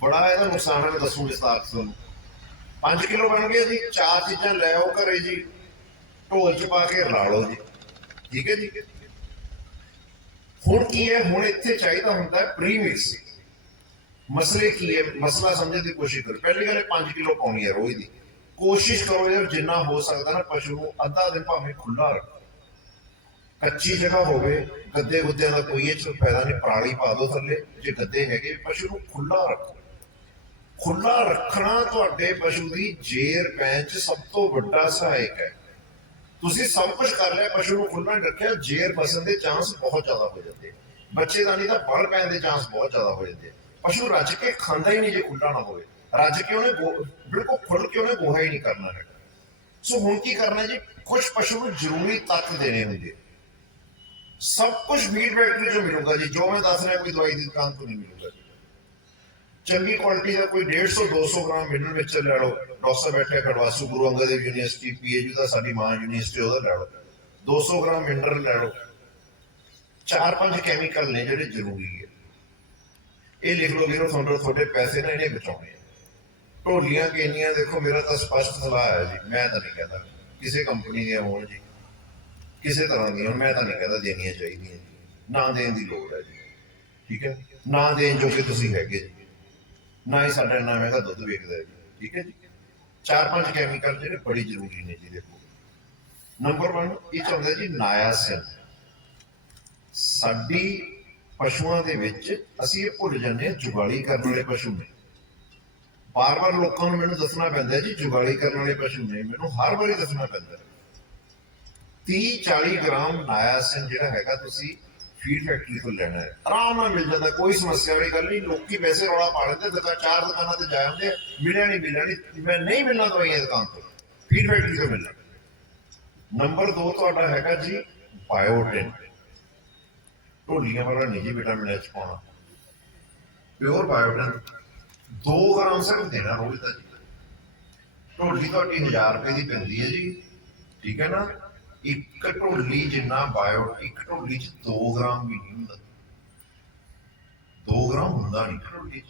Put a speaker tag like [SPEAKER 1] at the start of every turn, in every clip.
[SPEAKER 1] ਬੜਾ ਇਹਦਾ ਨੁਕਸਾਨ ਹੈ ਮੈਂ ਦੱਸੂ ਵਿਸਤਾਰ ਤੁਹਾਨੂੰ। 5 ਕਿਲੋ ਬਣ ਗਏ ਜੀ, ਚਾਰ ਚੀਜ਼ਾਂ ਲੈ ਆਓ ਘਰੇ ਜੀ। ਢੋਲ ਚ ਪਾ ਕੇ ਰਲਾ ਲਓ ਜੀ। ਠੀਕ ਹੈ ਜੀ? ਹੁਣ ਕੀ ਹੈ? ਹੁਣ ਇੱਥੇ ਚਾਹੀਦਾ ਹੁੰਦਾ ਹੈ ਪ੍ਰੀ ਮਸਲੇ ਕੀ ਹੈ? ਮਸਲਾ ਸਮਝਣ ਦੀ ਕੋਸ਼ਿਸ਼ ਕਰੋ। ਪਹਿਲੀ ਗੱਲ 5 ਕਿਲੋ ਪਾਉਣੀ ਹੈ ਰੋਜ਼ ਦੀ। ਕੋਸ਼ਿਸ਼ ਕਰੋ ਯਾਰ, ਜਿੰਨਾ ਹੋ ਸਕਦਾ ਨਾ ਪਸ਼ੂ ਨੂੰ, ਅੱਧਾ ਦਿਨ ਭਾਵੇਂ ਖੁੱਲਾ ਰੱਖੋ। ਕੱਚੀ ਜਗ੍ਹਾ ਹੋਵੇ, ਗੱਦੇ ਗੁੱਦਿਆਂ ਦਾ ਕੋਈ ਇਹ ਚ ਫਾਇਦਾ ਨਹੀਂ, ਪਰਾਲੀ ਪਾ ਦਿਓ ਥੱਲੇ। ਜੇ ਗੱਦੇ ਹੈਗੇ, ਪਸ਼ੂ ਨੂੰ ਖੁੱਲਾ ਰੱਖੋ। ਖੁੱਲਾ ਰੱਖਣਾ ਤੁਹਾਡੇ ਪਸ਼ੂ ਦੀ ਜੇਰ ਪੈਣ ਚ ਸਭ ਤੋਂ ਵੱਡਾ ਸਹਾਇਕ ਹੈ। ਤੁਸੀਂ ਸਭ ਕੁਝ ਕਰ ਲਿਆ, ਪਸ਼ੂ ਨੂੰ ਖੁੱਲਾ ਨਹੀਂ ਰੱਖਿਆ, ਜੇਰ ਫਸਣ ਦੇ ਚਾਂਸ ਬਹੁਤ ਜ਼ਿਆਦਾ ਹੋ ਜਾਂਦੇ ਬੱਚੇ ਦਾ ਨਹੀਂ ਤਾਂ ਬਲ ਪੈਣ ਦੇ ਚਾਂਸ ਬਹੁਤ ਜ਼ਿਆਦਾ ਹੋ ਜਾਂਦੇ ਪਸ਼ੂ ਰੱਜ ਕੇ ਖਾਂਦਾ ਹੀ ਨਹੀਂ ਜੇ ਖੁੱਲਾ ਨਾ ਹੋਵੇ। ਰੱਜ ਕੇ ਉਹਨੇ ਗੋ- ਬਿਲਕੁਲ ਖੁੱਲ ਕੇ ਉਹਨੇ ਗੋਹਾ ਹੀ ਨਹੀਂ ਕਰਨਾ ਹੈਗਾ। ਸੋ ਹੁਣ ਕੀ ਕਰਨਾ ਜੀ? ਕੁਝ ਪਸ਼ੂ ਨੂੰ ਜ਼ਰੂਰੀ ਤੱਤ ਦੇਣੇ ਹੁੰਦੇ ਸਭ ਕੁਝ ਮੀਟ ਫੈਕਟਰੀ ਤੋਂ ਮਿਲੂਗਾ ਜੀ। ਜੋ ਮੈਂ ਦੱਸ ਰਿਹਾ, ਕੋਈ ਦਵਾਈ ਦੀ ਦੁਕਾਨ ਤੋਂ ਨਹੀਂ ਮਿਲੂਗਾ ਜੀ। ਚੰਗੀ ਕੁਆਲਿਟੀ ਦਾ ਕੋਈ 150 200 ਗ੍ਰਾਮ ਮਿਨਰਲ ਮਿਕਸਚਰ ਲੈ ਲਓ। ਡਾਕਟਰ ਬੈਠੇ ਖੜਵਾਸੂ ਗੁਰੂ ਅੰਗਦ ਦੇਵ ਯੂਨੀਵਰਸਿਟੀ, ਪੀਏਯੂ ਦਾ ਸਾਡੀ ਮਾਂ ਯੂਨੀਵਰਸਿਟੀ, ਉਹਦਾ ਲੈ ਲਓ। 200 ਗ੍ਰਾਮ ਮਿਨਰਲ ਲੈ ਲਓ। ਚਾਰ ਪੰਜ ਕੈਮੀਕਲ ਨੇ ਜਿਹੜੇ ਜ਼ਰੂਰੀ ਹੈ। ਇਹ ਲਿਖ ਲਓ ਵੀਰੋ, ਤੁਹਾਡੇ ਤੁਹਾਡੇ ਪੈਸੇ ਨਾ, ਇਹਨੇ ਬਚਾਉਣੇ ਆ। ਢੋਲੀਆਂ ਕਿੰਨੀਆਂ ਦੇਖੋ, ਮੇਰਾ ਤਾਂ ਸਪਸ਼ਟ ਸਲਾਹ ਹੈ ਜੀ, ਮੈਂ ਤਾਂ ਨਹੀਂ ਕਹਿੰਦਾ। ਕਿਸੇ ਕੰਪਨੀ ਦੀਆਂ ਹੋਣ ਜੀ, ਕਿਸੇ ਤਰ੍ਹਾਂ ਦੀਆਂ, ਮੈਂ ਤਾਂ ਨਹੀਂ ਕਹਿੰਦਾ ਦੇਣੀਆਂ ਚਾਹੀਦੀਆਂ ਜੀ। ਨਾ ਦੇਣ ਦੀ ਲੋੜ ਹੈ ਜੀ। ਠੀਕ ਹੈ? ਨਾ ਦੇਣ ਜੋ ਕਿ ਤੁਸੀਂ ਹੈਗੇ ਜੀ। ਨਾ ਹੀ ਸਾਡਾ ਇੰਨਾ ਮਹਿੰਗਾ ਦੁੱਧ ਵੇਚਦਾ ਜੀ। ਠੀਕ ਹੈ ਜੀ? ਚਾਰ ਪੰਜ ਕੈਮੀਕਲ ਜਿਹੜੇ ਬੜੀ ਜ਼ਰੂਰੀ ਨੇ ਜੀ, ਦੇਖੋ। ਨੰਬਰ 1 ਇਹ ਚਾਹੁੰਦਾ ਜੀ ਨਾਇਆਸਿਨ ਸਾਡੀ ਪਸ਼ੂਆਂ ਦੇ ਵਿੱਚ ਅਸੀਂ ਇਹ ਭੁੱਲ ਜਾਂਦੇ ਹਾਂ, ਜੁਗਾਲੀ ਕਰਨ ਵਾਲੇ ਪਸ਼ੂ ਨੇ। ਬਾਰ-ਬਾਰ ਲੋਕਾਂ ਨੂੰ ਮੈਨੂੰ ਦੱਸਣਾ ਪੈਂਦਾ ਜੀ, ਜੁਗਾਲੀ ਕਰਨ ਵਾਲੇ ਪਸ਼ੂ ਨੇ। ਮੈਨੂੰ ਹਰ ਵਾਰੀ ਦੱਸਣਾ ਪੈਂਦਾ ਹੈ। 30 40 ਗ੍ਰਾਮ ਨਾਇਆਸਿਨ ਜਿਹੜਾ ਹੈਗਾ ਤੁਸੀਂ ਫੀਡ ਫੈਕਟਰੀ ਤੋਂ ਲੈਣਾ ਹੈ। ਆਰਾਮ ਨਾਲ ਮਿਲ ਜਾਂਦਾ, ਕੋਈ ਸਮੱਸਿਆ ਵਾਲੀ ਗੱਲ ਨਹੀਂ। ਲੋਕੀ ਵੈਸੇ ਰੌਲਾ ਪਾ ਲੈਂਦੇ ਦੁਕਾਨ ਚਾਰ ਦੁਕਾਨਾਂ ਤੇ ਜਾ ਜਾਂਦੇ ਮਿਲਿਆ ਨਹੀਂ ਮਿਲਿਆ ਨਹੀਂ। ਮੈਂ ਨਹੀਂ ਮਿਲਣਾ ਦਵਾਈਆਂ ਦੁਕਾਨ ਤੋਂ। ਫੀਡ ਫੈਕਟਰੀ ਤੋਂ ਮਿਲਣਾ। ਨੰਬਰ 2 ਤੁਹਾਡਾ ਹੈਗਾ ਜੀ, ਬਾਇਓਟਿਨ। ਢੋਲੀਆਂ ਵਾਲਾ ਨਹੀਂ ਜੀ ਵਿਟਾਮਿਨ ਐਚ ਪਾਉਣਾ। ਪਿਓਰ ਬਾਇਓਟਿਨ 2 ਗ੍ਰਾਮ ਸਿਰਫ ਦੇਣਾ ਰੋਜ਼ ਦਾ ਜੀ। ਢੋਲੀ ਤੁਹਾਡੀ 1000 ਰੁਪਏ ਦੀ ਪੈਂਦੀ ਹੈ ਜੀ। ਠੀਕ ਹੈ ਨਾ? ਇੱਕ ਢੋਲੀ ਜਿੰਨਾ ਬਾਇਓ, ਇੱਕ ਢੋਲੀ ਚ 2 ਗ੍ਰਾਮ ਵੀ ਨਹੀਂ ਹੁੰਦਾ। 2 ਗ੍ਰਾਮ ਹੁੰਦਾ ਨਹੀਂ ਢੋਲੀ ਚ।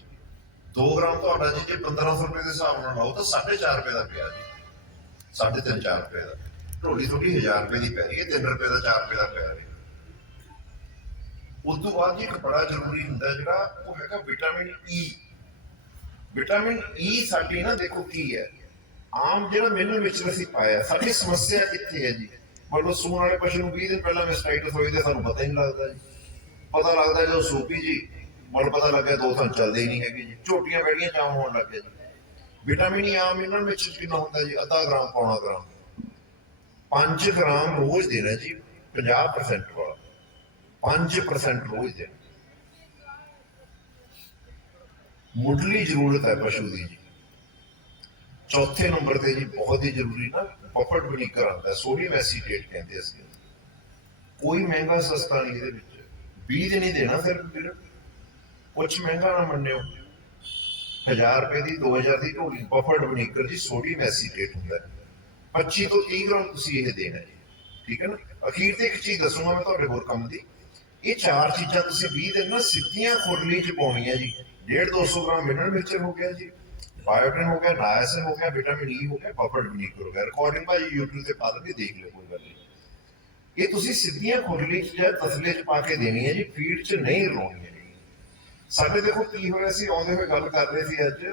[SPEAKER 1] 2 ਗ੍ਰਾਮ ਤੁਹਾਡਾ ਜੇ 1500 ਰੁਪਏ ਦੇ ਹਿਸਾਬ ਨਾਲ ਲਾਓ ਤਾਂ 4.5 ਰੁਪਏ ਦਾ ਪਿਆ ਜੀ। 3.5 4 ਰੁਪਏ ਦਾ। ਢੋਲੀ ਤੁਹਾਡੀ 1000 ਰੁਪਏ ਦੀ ਪੈ ਰਹੀ ਹੈ 3 ਰੁਪਏ ਦਾ 4 ਰੁਪਏ ਦਾ ਪੈ ਰਿਹਾ। ਉਸ ਤੋਂ ਬਾਅਦ ਜੀ ਇੱਕ ਬੜਾ ਜ਼ਰੂਰੀ ਹੁੰਦਾ ਜਿਹੜਾ ਉਹ ਹੈਗਾ ਵਿਟਾਮਿਨ ਈ ਵਿਟਾਮਿਨ ਈ ਸਾਡੀ ਨਾ ਦੇਖੋ ਕੀ ਹੈ? ਆਮ ਜਿਹੜਾ ਮੈਨੂੰ ਵਿੱਚ ਅਸੀਂ ਪਾਇਆ, ਸਾਡੀ ਸਮੱਸਿਆ ਕਿੱਥੇ ਹੈ ਜੀ? ਮੰਨ ਲਓ ਸੂਣ ਵਾਲੇ ਪਸ਼ੂ ਨੂੰ 20 ਦਿਨ ਪਹਿਲਾਂ ਮੈਸਟਾਈਟਸ ਹੋਈ ਤੇ ਸਾਨੂੰ ਪਤਾ ਹੀ ਨਹੀਂ ਲੱਗਦਾ ਜੀ ਪਤਾ ਲੱਗਦਾ ਜਦੋਂ ਸੂਪੀ ਜੀ ਮਨ ਪਤਾ ਲੱਗਿਆ ਦੋ ਥਾਂ ਚੱਲਦੇ ਹੀ ਨਹੀਂ ਹੈਗੇ ਜੀ ਝੋਟੀਆਂ ਬੈੜੀਆਂ ਜਾਮ ਹੋਣ ਲੱਗ ਗਿਆ ਜੀ ਵਿਟਾਮਿਨ ਈ ਆਮ ਮਿਨਰਲ ਵਿੱਚ ਕਿੰਨਾ ਹੁੰਦਾ ਜੀ ਅੱਧਾ ਗ੍ਰਾਮ ਪੌਣਾ ਗ੍ਰਾਮ 5 ਗ੍ਰਾਮ ਰੋਜ਼ ਦੇਣਾ ਜੀ 50% ਵਾਲਾ 5% ਰੋਜ਼ ਦੇਣਾ ਮੁੱਢਲੀ ਜ਼ਰੂਰਤ ਹੈ ਪਸ਼ੂ ਦੀ ਜੀ ਚੌਥੇ ਨੰਬਰ ਤੇ ਜੀ ਬਹੁਤ ਹੀ ਜ਼ਰੂਰੀ ਨਾ, ਪਪਟ ਬਲੀਕਰ ਆਉਂਦਾ, ਸੋਡੀਅਮ ਐਸੀਟੇਟ ਕਹਿੰਦੇ ਅਸੀਂ ਕੋਈ ਮਹਿੰਗਾ ਸਸਤਾ ਨਹੀਂ ਇਹਦੇ ਵਿੱਚ। 20 ਦਿਨ ਦੇਣਾ ਫਿਰ ਵੀਰ ਮਹਿੰਗਾ ਨਾ ਮੰਨਿਓ। 1000 ਰੁਪਏ ਦੀ 2000 ਦੀ ਢੋਲੀ ਪਫਰਡ ਬਲੀਕਰ ਜੀ, ਸੋਡੀਅਮ ਐਸੀਟੇਟ ਹੁੰਦਾ ਹੈ। 25 ਤੋਂ 30 ਗ੍ਰਾਮ ਤੁਸੀਂ ਇਹ ਦੇਣਾ ਹੈ ਠੀਕ ਹੈ ਨਾ? ਅਖੀਰ ਤੇ ਇੱਕ ਚੀਜ਼ ਦੱਸੂਗਾ ਮੈਂ ਤੁਹਾਡੇ ਹੋਰ ਕੰਮ ਦੀ। ਇਹ ਚਾਰ ਚੀਜ਼ਾਂ ਤੁਸੀਂ 20 ਦਿਨ ਨਾ ਸਿੱਧੀਆਂ ਖੁਰਲੀ ਚ ਪਾਉਣੀਆਂ ਜੀ। 1.5 200 ਗ੍ਰਾਮ ਮਿਨਰਲ ਮਿਕਸਚਰ ਹੋ ਗਿਆ ਜੀ। ਬਾਇਓਟਿਨ ਹੋ ਗਿਆ ਨਾਇਆਸਿਨ ਹੋ ਗਿਆ ਵਿਟਾਮਿਨ ਈ ਹੋ ਗਿਆ ਪਫਰਡ ਬਲੀਕਰ ਹੋ ਗਿਆ ਰਿਕਾਰਡਿੰਗ ਭਾਜੀ YouTube ਤੇ ਪਾ ਦੇਣਗੇ ਦੇਖ ਲਿਓ ਕੋਈ ਗੱਲ ਨਹੀਂ ਇਹ ਤੁਸੀਂ ਸਿੱਧੀਆਂ ਖੁਰਲੀ ਚ ਜਾਂ ਤਸਲੇ ਚ ਪਾ ਕੇ ਦੇਣੀ ਹੈ ਜੀ ਫੀਡ ਚ ਨਹੀਂ ਰਲਾਉਣੀ ਹੈ ਸਾਡੇ ਦੇਖੋ ਕੀ ਹੋ ਰਿਹਾ ਸੀ ਆਉਂਦੇ ਹੋਏ ਗੱਲ ਕਰ ਰਹੇ ਸੀ ਅੱਜ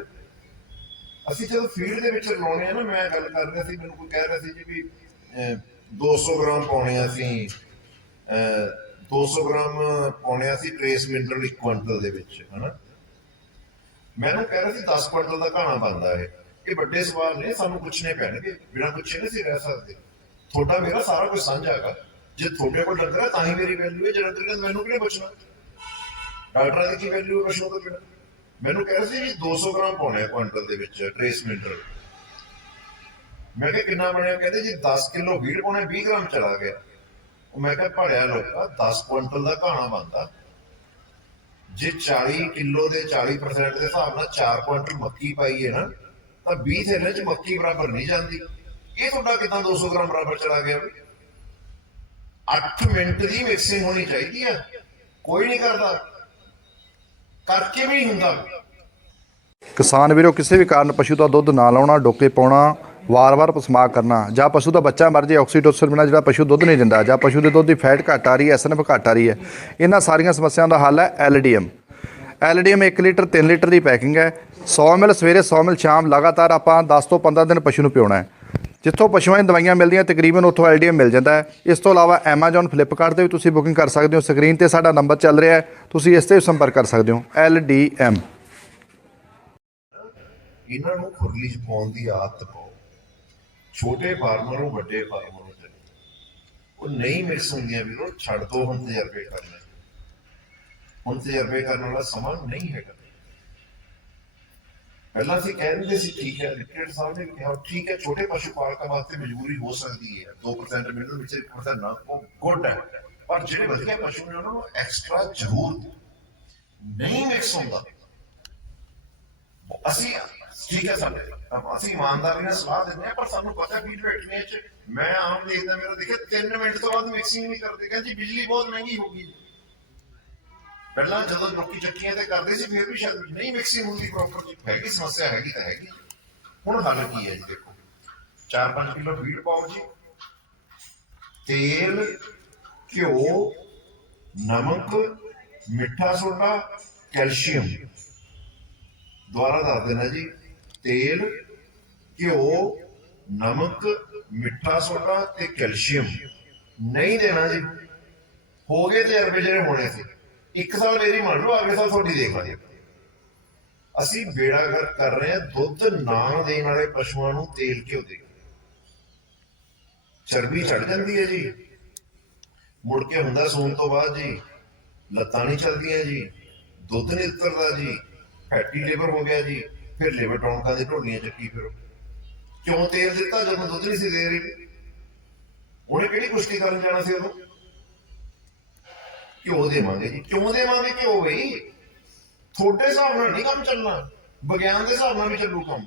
[SPEAKER 1] ਅਸੀਂ ਜਦੋਂ ਫੀਲਡ ਦੇ ਵਿੱਚ ਲਾਉਣੇ ਆ ਨਾ ਮੈਂ ਗੱਲ ਕਰ ਰਿਹਾ ਸੀ ਮੈਨੂੰ ਕੋਈ ਕਹਿ ਰਿਹਾ ਸੀ ਜੀ ਵੀ ਅਹ, 200 ਗ੍ਰਾਮ ਪਾਉਣੇ ਆ ਅਸੀਂ ਅਹ, 200 ਗ੍ਰਾਮ ਪਾਉਣੇ ਆ ਅਸੀਂ ਟ੍ਰੇਸ ਮਿਨਰਲ ਇੱਕ ਕੁਇੰਟਲ ਦੇ ਵਿੱਚ ਹਨਾ? ਮੈਨੂੰ ਕਹਿ ਰਿਹਾ ਸੀ 10 ਕੁਇੰਟਲ ਦਾ ਘਾਣਾ ਬਣਦਾ ਹੈ ਇਹ ਵੱਡੇ ਸਵਾਲ ਨੇ, ਸਾਨੂੰ ਪੁੱਛਣੇ ਪੈਣਗੇ, ਬਿਨਾਂ ਪੁੱਛੇ ਨਹੀਂ ਸੀ ਰਹਿ ਸਕਦੇ। ਤੁਹਾਡਾ ਮੇਰਾ ਸਾਰਾ ਕੁਝ ਸਾਂਝਾ ਹੈਗਾ। ਜੇ ਤੁਹਾਡੇ ਕੋਲ ਡੰਗਰ ਹੈ, ਤਾਂ ਹੀ ਮੇਰੀ ਵੈਲਿਊ ਹੈ, ਜੇ ਡੰਗਰ ਨਹੀਂ ਮੈਨੂੰ ਕਿਹਨੇ ਪੁੱਛਣਾ? ਡਾਕਟਰਾਂ ਦੀ ਕੀ ਵੈਲਿਊ ਹੈ ਪਸ਼ੂਆਂ ਤੋਂ ਬਿਨਾਂ? ਮੈਨੂੰ ਕਹਿ ਰਹੇ ਸੀ ਜੀ 200 ਗ੍ਰਾਮ ਪਾਉਣੇ ਆ ਕੁਇੰਟਲ ਦੇ ਵਿੱਚ ਟ੍ਰੇਸ ਮਿਨਰਲ ਮੈਂ ਕਿਹਾ, ਕਿੰਨਾ ਬਣਿਆ? ਕਹਿੰਦੇ ਜੀ 10 ਕਿਲੋ ਵੀੜ ਪਾਉਣਾ 20 ਗ੍ਰਾਮ ਚਲਾ ਗਿਆ। ਉਹ ਮੈਂ ਕਿਹਾ ਭੜਿਆ ਲੋਕਾ 10 ਕੁਇੰਟਲ ਦਾ ਘਾਣਾ ਬਣਦਾ। ਜੇ 40 ਕਿਲੋ ਦੇ 40% ਦੇ ਹਿਸਾਬ ਨਾਲ 4 ਕੁਇੰਟਲ ਮੱਕੀ ਪਾਈ ਹੈ ਨਾ, ਤਾਂ 20 ਥੈਲੇ ਚ ਮੱਕੀ ਬਰਾਬਰ ਨਹੀਂ ਜਾਂਦੀ। ਇਹ ਤੁਹਾਡਾ ਕਿਦਾਂ 200 ਗ੍ਰਾਮ ਬਰਾਬਰ ਚਲਾ ਗਿਆ ਵੀ? 8 ਮਿੰਟ ਦੀ ਮਿਕਸਿੰਗ ਹੋਣੀ ਚਾਹੀਦੀ ਆ। ਕੋਈ ਨਹੀਂ ਕਰਦਾ। ਕਰਕੇ ਵੀ ਨਹੀਂ ਹੁੰਦਾ।
[SPEAKER 2] ਕਿਸਾਨ ਵੀਰੋ, ਕਿਸੇ ਵੀ ਕਾਰਨ ਪਸ਼ੂ ਦਾ ਦੁੱਧ ਨਾ ਲਾਉਣਾ, ਡੋਕੇ ਪਾਉਣਾ ਵਾਰ-ਵਾਰ ਪਸਮਾ ਕਰਨਾ, ਜਾਂ ਪਸ਼ੂ ਦਾ ਬੱਚਾ ਮਰ ਜੇ ਆਕਸੀਟੋਸਿਨ ਬਿਨਾਂ ਜਿਹੜਾ ਪਸ਼ੂ ਦੁੱਧ ਨਹੀਂ ਦਿੰਦਾ, ਜਾਂ ਪਸ਼ੂ ਦੇ ਦੁੱਧ ਦੀ ਫੈਟ ਘੱਟ ਆ ਰਹੀ ਹੈ, ਐਸਐਨਐਫ ਘੱਟ ਆ ਰਹੀ ਹੈ, ਇਹਨਾਂ ਸਾਰੀਆਂ ਸਮੱਸਿਆਵਾਂ ਦਾ ਹੱਲ ਹੈ ਐਲਡੀਐਮ। ਐਲਡੀਐਮ 1 ਲੀਟਰ 3 ਲੀਟਰ ਦੀ ਪੈਕਿੰਗ ਹੈ। 100 ml ਸਵੇਰੇ 100 ml ਸ਼ਾਮ, ਲਗਾਤਾਰ ਆਪਾਂ 10 ਤੋਂ 15 ਦਿਨ ਪਸ਼ੂ ਨੂੰ ਪਿਉਣਾ ਹੈ। ਜਿੱਥੋਂ ਪਸ਼ੂਆਂ ਦੀਆਂ ਦਵਾਈਆਂ ਮਿਲਦੀਆਂ, ਤਕਰੀਬਨ ਉੱਥੋਂ ਐਲਡੀਐਮ ਮਿਲ ਜਾਂਦਾ ਹੈ। ਇਸ ਤੋਂ ਇਲਾਵਾ Amazon, Flipkart ਤੇ ਵੀ ਤੁਸੀਂ ਬੁਕਿੰਗ ਕਰ ਸਕਦੇ ਹੋ। ਸਕਰੀਨ ਤੇ ਸਾਡਾ ਨੰਬਰ ਚੱਲ ਰਿਹਾ ਹੈ। ਤੁਸੀਂ ਇਸ ਤੇ ਵੀ ਸੰਪਰਕ ਕਰ ਸਕਦੇ ਹੋ। ਐਲਡੀਐਮ।
[SPEAKER 1] ਇਹਨਾਂ ਨੂੰ ਖੁਰਲੀ ਪਾਉਣ ਦੀ ਆਦਤ ਪਾਓ। ਛੋਟੇ ਫਾਰਮਰ ਨੂੰ ਵੱਡੇ ਫਾਰਮਰ ਨੂੰ ਚੱਲੋ। ਉਹ ਨਹੀਂ ਮਿਕਸ ਹੁੰਦੀਆਂ ਵੀਰੋ ਛੱਡ ਦੋ, ਹੁਣ ਤਜਰਬੇ ਕਰਨੇ ਹੁਣ ਤਜਰਬੇ ਕਰਨ ਵਾਲਾ ਸਮਾਂ ਨਹੀਂ ਹੈਗਾ। ਪਹਿਲਾਂ ਅਸੀਂ ਕਹਿ ਸੀ, ਠੀਕ ਹੈ ਰਿਟਰਡ ਸਾਹਿਬ ਨੇ ਕਿਹਾ, ਠੀਕ ਹੈ, ਛੋਟੇ ਪਸ਼ੂ ਪਾਲਕਾਂ ਵਾਸਤੇ ਮਜਬੂਰੀ ਹੋ ਸਕਦੀ ਹੈ। 2% ਮਿਲਣ ਵਿੱਚ 1% ਨਾ, ਉਹ ਗੁੱਡ ਹੈ। ਪਰ ਜਿਹੜੇ ਵਧੀਆ ਪਸ਼ੂ ਨੇ ਉਹਨਾਂ ਨੂੰ ਐਕਸਟਰਾ ਜ਼ਰੂਰ ਨਹੀਂ ਮਿਕਸ ਹੁੰਦਾ। ਅਸੀਂ ਠੀਕ ਹੈ ਸਾਡੇ ਅਸੀਂ ਇਮਾਨਦਾਰੀ ਨਾਲ ਸਲਾਹ ਦਿੰਦੇ ਆ ਪਰ ਸਾਨੂੰ ਪਤਾ ਵੀ ਬੈਠਣੇ ਚ ਮੈਂ ਆਮ ਦੇਖਦਾ ਮੇਰਾ ਦੇਖਿਆ 3 ਮਿੰਟ ਤੋਂ ਬਾਅਦ ਮਿਕਸਿੰਗ ਨਹੀਂ ਕਰਦੇ। ਕਹਿੰਦੇ ਬਿਜਲੀ ਬਹੁਤ ਮਹਿੰਗੀ ਹੋ ਗਈ। ਪਹਿਲਾਂ ਜਦੋਂ ਲੋਕੀ ਚੱਕੀਆਂ ਤੇ ਕਰਦੇ ਸੀ, ਫਿਰ ਵੀ ਸ਼ਾਇਦ ਨਹੀਂ ਮਿਕਸਿੰਗ ਹੁੰਦੀ ਪ੍ਰੋਪਰ ਜੀ। ਹੈਗੀ ਸਮੱਸਿਆ, ਹੈਗੀ ਤਾਂ ਹੈਗੀ। ਹੁਣ ਹੱਲ ਕੀ ਹੈ ਜੀ ਦੇਖੋ। 4-5 ਕਿਲੋ ਫੀਡ ਪਾਓ ਜੀ। ਤੇਲ, ਘਿਓ, ਨਮਕ, ਮਿੱਠਾ ਸੋਡਾ, ਕੈਲਸ਼ੀਅਮ। ਦੁਬਾਰਾ ਦੱਸ ਦੇਣਾ ਜੀ। ਤੇਲ, ਘਿਓ, ਨਮਕ, ਮਿੱਠਾ ਸੋਡਾ ਤੇ ਕੈਲਸ਼ੀਅਮ। ਨਹੀਂ ਦੇਣਾ ਜੀ। ਹੋ ਗਏ ਤੇ ਤਜਰਬੇ ਜਿਹੜੇ ਹੋਣੇ ਸੀ। ਇੱਕ ਸਾਲ ਮੇਰੀ ਮੰਨ ਲਓ, ਅਗਲੇ ਸਾਲ ਤੁਹਾਡੀ ਦੇਖ ਲਾਂਗੇ। ਅਸੀਂ ਬੇੜਾ ਕਰ ਕਰ ਰਹੇ ਹਾਂ, ਦੁੱਧ ਨਾ ਦੇਣ ਵਾਲੇ ਪਸ਼ੂਆਂ ਨੂੰ ਤੇਲ, ਘਿਓ ਦੇ ਚਰਬੀ ਚੜ ਜਾਂਦੀ ਹੈ ਜੀ। ਮੁੜ ਕੇ ਹੁੰਦਾ ਸੌਣ ਤੋਂ ਬਾਅਦ ਜੀ, ਲੱਤਾਂ ਨਹੀਂ ਚੱਲਦੀਆਂ ਜੀ। ਦੁੱਧ ਨਹੀਂ ਉਤਰਦਾ ਜੀ। ਫੈਟੀ ਲਿਵਰ ਹੋ ਗਿਆ ਜੀ। ਫਿਰ ਲਿਵਰ ਟੌਂਕਾਂ ਦੀ ਢੋਲੀਆਂ ਚੱਕੀ ਫਿਰੋ। ਕਿਉਂ ਤੇਲ ਦਿੱਤਾ ਜਦੋਂ ਦੁੱਧ ਨਹੀਂ ਸੀ ਦੇ ਰਹੇ? ਉਹਨੇ ਕਿਹੜੀ ਕੁਸ਼ਤੀ ਕਰਨ ਜਾਣਾ ਸੀ ਉਦੋਂ ਕਿਉਂ ਦੇਵਾਂਗੇ ਜੀ। ਕਿਉਂ ਦੇਵਾਂਗੇ ਕਿਉਂ ਬਈ? ਤੁਹਾਡੇ ਹਿਸਾਬ ਨਾਲ ਨਹੀਂ ਕੰਮ ਚੱਲਣਾ। ਵਿਗਿਆਨ ਦੇ ਹਿਸਾਬ ਨਾਲ ਵੀ ਚੱਲੂ ਕੰਮ।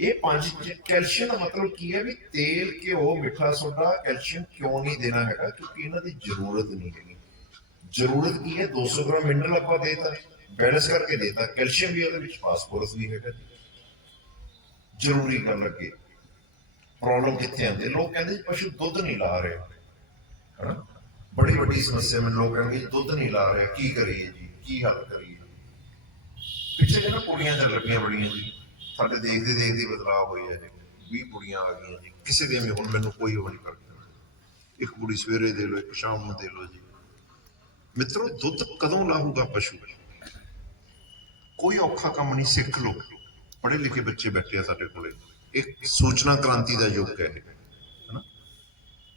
[SPEAKER 1] ਇਹ ਪੰਜ ਕੈਲਸ਼ੀਅਮ ਦਾ ਮਤਲਬ ਕੀ ਹੈ ਵੀ ਤੇਲ, ਘਿਓ, ਮਿੱਠਾ, ਸੋਡਾ, ਕੈਲਸ਼ੀਅਮ ਕਿਉਂ ਨਹੀਂ ਦੇਣਾ ਹੈਗਾ? ਕਿਉਂਕਿ ਇਹਨਾਂ ਦੀ ਜ਼ਰੂਰਤ ਨਹੀਂ ਹੈਗੀ। ਜ਼ਰੂਰਤ ਕੀ ਹੈ? 200 ਗ੍ਰਾਮ ਮਿਨਰਲ ਆਪਾਂ ਦੇਤਾ। ਬੈਲੈਂਸ ਕਰਕੇ ਦੇਤਾ। ਕੈਲਸ਼ੀਅਮ ਵੀ ਉਹਦੇ ਵਿੱਚ ਫਾਸਫੋਰਸ ਵੀ ਹੈਗਾ ਜੀ। ਜ਼ਰੂਰੀ ਗੱਲ ਲੱਗੇ ਪ੍ਰੋਬਲਮ ਕਿੱਥੇ ਆਉਂਦੀ ਲੋਕ ਕਹਿੰਦੇ ਜੀ, ਪਸ਼ੂ ਦੁੱਧ ਨਹੀਂ ਲਾ ਰਹੇ। ਹਨਾ? ਬੜੀ ਵੱਡੀ ਸਮੱਸਿਆ ਮੈਨੂੰ ਲੋਕ ਕਹਿੰਦੇ ਦੁੱਧ ਨਹੀਂ ਲਾ ਰਹੇ। ਕੀ ਕਰੀਏ ਜੀ? ਕੀ ਹੱਲ ਕਰੀਏ? ਪਿੱਛੇ ਜਿਹੜਾ ਕੁੜੀਆਂ ਚੱਲ ਰਹੀਆਂ ਬੜੀਆਂ ਜੀ। ਸਾਡੇ ਦੇਖਦੇ ਦੇਖਦੇ ਬਦਲਾਅ ਹੋਈ ਹੈ ਜੀ। 20 ਕੁੜੀਆਂ ਆ ਗਈਆਂ ਜੀ। ਕਿਸੇ ਦੇ ਵੀ ਹੁਣ ਮੈਨੂੰ ਕੋਈ ਉਹ ਨਹੀਂ ਕਰਦਾ। ਇੱਕ ਕੁੜੀ ਸਵੇਰੇ ਦੇ ਲਓ, ਇੱਕ ਸ਼ਾਮ ਨੂੰ ਦੇ ਲਓ ਜੀ। ਮਿੱਤਰੋ, ਦੁੱਧ ਕਦੋਂ ਲਾਹੂਗਾ ਪਸ਼ੂ? ਕੋਈ ਔਖਾ ਕੰਮ ਨਹੀਂ, ਸਿੱਖ ਲੋ ਪੜ੍ਹੇ ਲਿਖੇ ਬੱਚੇ ਬੈਠੇ ਆ ਸਾਡੇ ਕੋਲੇ। ਇੱਕ ਸੂਚਨਾ ਕ੍ਰਾਂਤੀ ਦਾ ਯੁੱਗ ਹੈ ਇਹ, ਹਨਾ?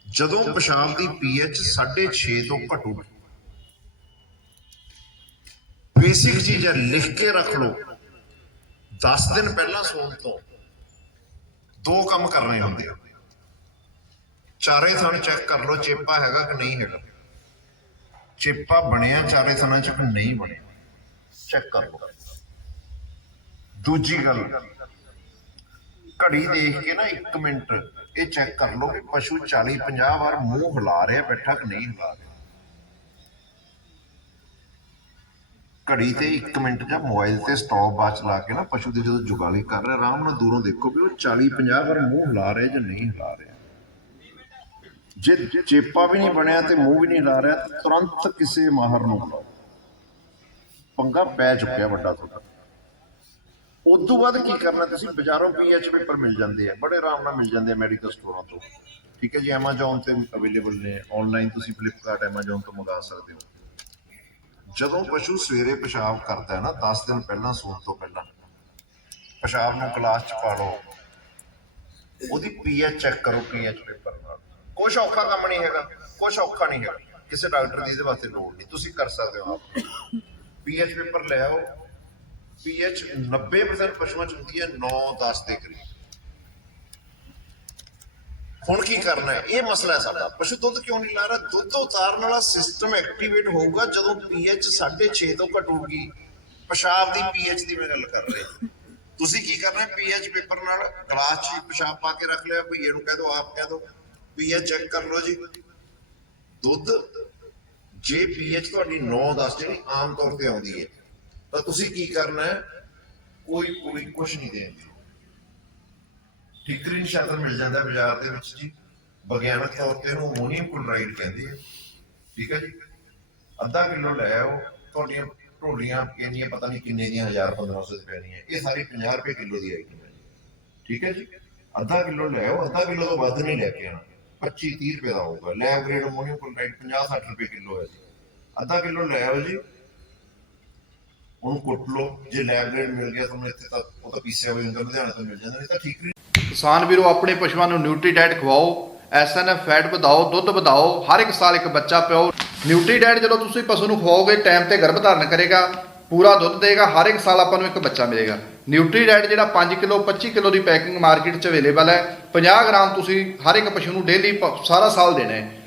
[SPEAKER 1] ਜਦੋਂ ਪਿਸ਼ਾਬ ਦੀ ਪੀਐਚ 6.5 ਤੋਂ ਘਟੂ ਬੇਸਿਕ ਚੀਜ਼ ਹੈ, ਲਿਖ ਕੇ ਰੱਖ ਲਓ। 10 ਦਿਨ ਪਹਿਲਾਂ ਸੌਣ ਤੋਂ ਦੋ ਕੰਮ ਕਰਨੇ ਹੁੰਦੇ ਆ। ਚਾਰੇ ਥਣ ਚੈੱਕ ਕਰ ਲਓ, ਚੇਪਾ ਹੈਗਾ ਕਿ ਨਹੀਂ ਹੈਗਾ। ਚੇਪਾ ਬਣਿਆ, ਚਾਰੇ ਥਣਾਂ ਚ ਨਹੀਂ ਬਣਿਆ। ਚੈੱਕ ਕਰ ਲੋ ਦੂਜੀ ਗੱਲ, ਘੜੀ ਦੇਖ ਕੇ ਨਾ 1 ਮਿੰਟ ਇਹ ਚੈੱਕ ਕਰ ਲਓ ਕਿ ਪਸ਼ੂ 40 50 ਵਾਰ ਮੂੰਹ ਹਿਲਾ ਰਿਹਾ, ਬੈਠਾ ਕਿ ਨਹੀਂ ਹਿਲਾ ਰਿਹਾ। ਘੜੀ ਤੇ 1 ਮਿੰਟ ਜਾਂ ਮੋਬਾਈਲ ਤੇ ਸਟਾਪ ਵਾਚ ਲਾ ਕੇ ਨਾ ਪਸ਼ੂ ਦੇ ਜਦੋਂ ਜੁਗਾਲੀ ਕਰ ਰਿਹਾ, ਆਰਾਮ ਨਾਲ ਦੂਰੋਂ ਦੇਖੋ ਵੀ ਉਹ 40 50 ਵਾਰ ਮੂੰਹ ਹਿਲਾ ਰਿਹਾ ਜਾਂ ਨਹੀਂ ਹਿਲਾ ਰਿਹਾ। ਜੇ ਚੇਪਾ ਵੀ ਨਹੀਂ ਬਣਿਆ ਤੇ ਮੂੰਹ ਵੀ ਨਹੀਂ ਹਿਲਾ ਰਿਹਾ, ਤਾਂ ਤੁਰੰਤ ਕਿਸੇ ਮਾਹਰ ਨੂੰ ਬੁਲਾਓ। ਪੰਗਾ ਪੈ ਚੁੱਕਿਆ ਵੱਡਾ ਤੁਹਾਡਾ। ਉਸ ਤੋਂ ਬਾਅਦ ਕੀ ਕਰਨਾ, ਤੁਸੀਂ ਬਾਜ਼ਾਰੋਂ ਪੀਐਚ ਪੇਪਰ ਮਿਲ ਜਾਂਦੇ ਆ, ਬੜੇ ਆਰਾਮ ਨਾਲ ਮਿਲ ਜਾਂਦੇ ਆ ਮੈਡੀਕਲ ਸਟੋਰਾਂ ਤੋਂ। ਠੀਕ ਹੈ ਜੀ, Amazon ਤੇ ਅਵੇਲੇਬਲ ਨੇ ਆਨਲਾਈਨ ਤੁਸੀਂ Flipkart, Amazon ਤੋਂ ਮੰਗਾ ਸਕਦੇ ਹੋ। ਜਦੋਂ ਪਸ਼ੂ ਸਵੇਰੇ ਪਿਸ਼ਾਬ ਕਰਦਾ ਹੈ ਨਾ 10 ਦਿਨ ਪਹਿਲਾਂ, ਸੌਣ ਤੋਂ ਪਹਿਲਾਂ, ਪਿਸ਼ਾਬ ਨੂੰ ਗਲਾਸ ਚ ਪਾ ਲਓ। ਉਹਦੀ ਪੀਐਚ ਚੈੱਕ ਕਰੋ ਪੀਐਚ ਪੇਪਰ ਨਾਲ। ਕੁਛ ਔਖਾ ਕੰਮ ਨਹੀਂ ਹੈਗਾ, ਕੁਛ ਔਖਾ ਨਹੀਂ ਹੈਗਾ। ਕਿਸੇ ਡਾਕਟਰ ਦੀ ਇਹਦੇ ਵਾਸਤੇ ਲੋੜ ਨਹੀਂ, ਤੁਸੀਂ ਕਰ ਸਕਦੇ ਹੋ ਆਪ। ਪੀਐਚ ਪੇਪਰ ਲੈ ਆਓ ਪੀਐਚ 90% ਪਸ਼ੂਆਂ ਚ ਹੁੰਦੀ ਹੈ 9-10 ਦੇ ਕਰੀਬ। ਹੁਣ ਕੀ ਕਰਨਾ ਹੈ? ਇਹ ਮਸਲਾ ਹੈ ਸਾਡਾ। ਪਸ਼ੂ ਦੁੱਧ ਕਿਉਂ ਨਹੀਂ ਲਾ ਰਿਹਾ? ਦੁੱਧ ਉਤਾਰਨ ਵਾਲਾ ਸਿਸਟਮ ਐਕਟੀਵੇਟ ਹੋਊਗਾ ਜਦੋਂ ਪੀਐਚ 6.5 ਤੋਂ ਘਟੂਗੀ ਪਿਸ਼ਾਬ ਦੀ ਪੀਐਚ ਦੀ ਮੈਂ ਗੱਲ ਕਰ ਰਿਹਾ। ਤੁਸੀਂ ਕੀ ਕਰਨਾ ਹੈ? ਪੀਐਚ ਪੇਪਰ ਨਾਲ ਗਲਾਸ 'ਚ ਪਿਸ਼ਾਬ ਪਾ ਕੇ ਰੱਖ ਲਿਆ। ਭਈਏ ਨੂੰ ਕਹਿ ਦਿਓ ਆਪ ਕਹਿ ਦਿਓ ਪੀਐਚ ਚੈੱਕ ਕਰ ਲਓ ਜੀ। ਦੁੱਧ, ਜੇ ਪੀਐਚ ਤੁਹਾਡੀ 9-10 ਜਿਹੜੀ ਆਮ ਤੌਰ ਤੇ ਆਉਂਦੀ ਹੈ ਤਾਂ ਤੁਸੀਂ ਕੀ ਕਰਨਾ ਹੈ? ਕੋਈ ਕੋਈ ਕੁਝ ਨਹੀਂ ਦੇਣਗੇ ਠਿਕਰੀ ਸ਼ਾਤਰ ਮਿਲ ਜਾਂਦਾ ਬਾਜ਼ਾਰ ਦੇ ਵਿੱਚ ਜੀ। ਵਿਗਿਆਨਕ ਤੌਰ ਤੇ ਇਹਨੂੰ ਅਮੋਨੀਅਮ ਕਲੋਰਾਈਡ ਕਹਿੰਦੇ ਆ। ਠੀਕ ਹੈ ਜੀ? ਅੱਧਾ ਕਿਲੋ ਲੈ ਆਓ। ਤੁਹਾਡੀਆਂ ਢੋਲੀਆਂ ਕਿੰਨੀਆਂ ਪਤਾ ਨਹੀਂ ਕਿੰਨੇ ਦੀਆਂ 1000 1500 ਰੁਪਏ ਦੀਆਂ ਇਹ ਸਾਰੀ 50 ਰੁਪਏ ਕਿਲੋ ਦੀ ਆਈਟਮ ਹੈ ਠੀਕ ਹੈ ਜੀ? ਅੱਧਾ ਕਿਲੋ ਲੈ ਆਓ। ਅੱਧਾ ਕਿਲੋ ਤੋਂ ਵੱਧ ਨਹੀਂ ਲੈ ਕੇ ਆਣਾ 25 30 ਰੁਪਏ ਦਾ ਹੋਊਗਾ। ਲੈਬ ਗ੍ਰੇਡ ਅਮੋਨੀਅਮ ਕਲੋਰਾਈਡ 50 60 ਰੁਪਏ ਕਿਲੋ ਹੈ ਜੀ। ਅੱਧਾ ਕਿਲੋ ਲੈ ਆਓ ਜੀ। ਉਹਨੂੰ ਕੁੱਟ ਲਓ, ਜੇ ਲੈਬ ਗ੍ਰੇਡ ਮਿਲ ਗਿਆ ਤੁਹਾਨੂੰ ਇੱਥੇ ਤਾਂ ਉਹ ਤਾਂ ਪੀਸਿਆ ਹੋਇਆ ਹੁੰਦਾ ਲੁਧਿਆਣੇ ਤੋਂ ਮਿਲ ਜਾਂਦਾ ਨਹੀਂ ਤਾਂ ਠੀਕ ਨਹੀਂ।
[SPEAKER 2] ਕਿਸਾਨ ਵੀਰੋ, ਆਪਣੇ ਪਸ਼ੂਆਂ ਨੂੰ ਨਿਊਟਰੀ ਡਾਈਟ ਖਵਾਓ ਐਸਐਨਐਫ ਫੈਟ ਵਧਾਓ, ਦੁੱਧ ਵਧਾਓ, ਹਰ ਇੱਕ ਸਾਲ ਇੱਕ ਬੱਚਾ ਪਿਓ। ਨਿਊਟਰੀ ਡਾਈਟ ਜਦੋਂ ਤੁਸੀਂ ਪਸ਼ੂ ਨੂੰ ਖਵਾਓਗੇ ਟਾਈਮ ਤੇ ਗਰਭ ਧਾਰਨ ਕਰੇਗਾ, ਪੂਰਾ ਦੁੱਧ ਦੇਗਾ, ਹਰ ਇੱਕ ਸਾਲ ਆਪਾਂ ਨੂੰ ਇੱਕ ਬੱਚਾ ਮਿਲੇਗਾ। ਨਿਊਟਰੀ ਡਾਈਟ ਜਿਹੜਾ 5 ਕਿਲੋ 25 ਕਿਲੋ ਦੀ ਪੈਕਿੰਗ ਮਾਰਕੀਟ 'ਚ ਅਵੇਲੇਬਲ ਹੈ 50 ਗ੍ਰਾਮ ਤੁਸੀਂ ਹਰ ਇੱਕ ਪਸ਼ੂ ਨੂੰ ਡੇਲੀ ਸਾਰਾ ਸਾਲ ਦੇਣਾ ਹੈ।